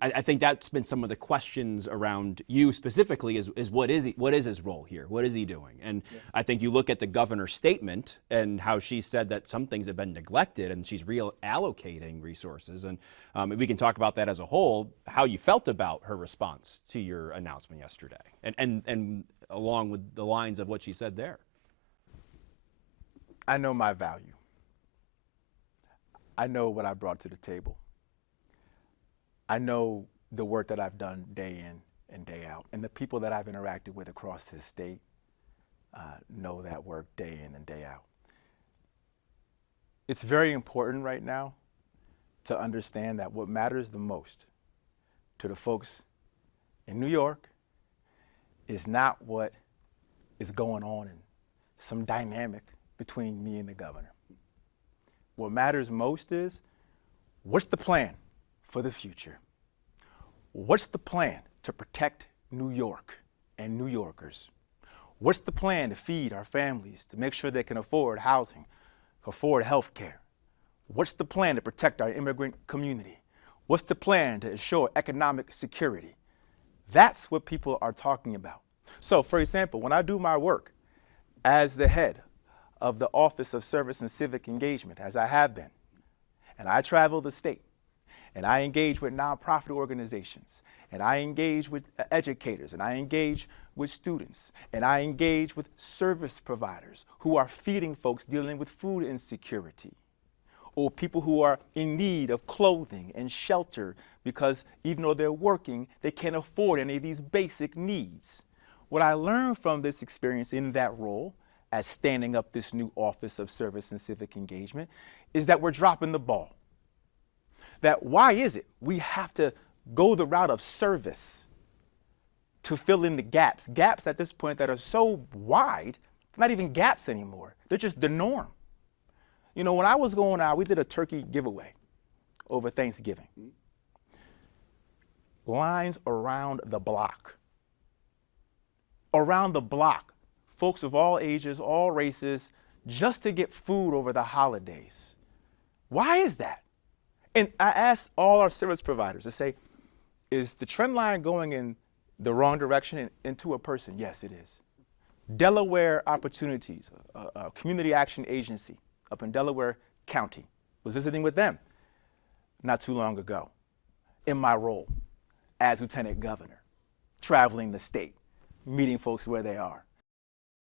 I think that's been some of the questions around you specifically is what is his role here? What is he doing? And I think you look at the governor's statement and how she said that some things have been neglected and she's reallocating resources. And we can talk about that as a whole, how you felt about her response to your announcement yesterday and along with the lines of what she said there. I know my value. I know what I brought to the table. I know the work that I've done day in and day out, and the people that I've interacted with across this state know that work day in and day out. It's very important right now to understand that what matters the most to the folks in New York is not what is going on in some dynamic between me and the governor. What matters most is, what's the plan for the future? What's the plan to protect New York and New Yorkers? What's the plan to feed our families, to make sure they can afford housing, afford health care? What's the plan to protect our immigrant community? What's the plan to ensure economic security? That's what people are talking about. So, for example, when I do my work as the head of the Office of Service and Civic Engagement, as I have been, and I travel the state, and I engage with nonprofit organizations, and I engage with educators, and I engage with students, and I engage with service providers who are feeding folks dealing with food insecurity, or people who are in need of clothing and shelter because even though they're working, they can't afford any of these basic needs. What I learned from this experience in that role as standing up this new Office of Service and Civic Engagement is that we're dropping the ball. That why is it we have to go the route of service to fill in the gaps? Gaps at this point that are so wide, not even gaps anymore. They're just the norm. You know, when I was going out, we did a turkey giveaway over Thanksgiving. Lines around the block. Around the block. Folks of all ages, all races, just to get food over the holidays. Why is that? And I asked all our service providers to say, is the trend line going in the wrong direction and to a person? Yes, it is. Delaware Opportunities, a community action agency up in Delaware County, was visiting with them not too long ago in my role as lieutenant governor, traveling the state, meeting folks where they are.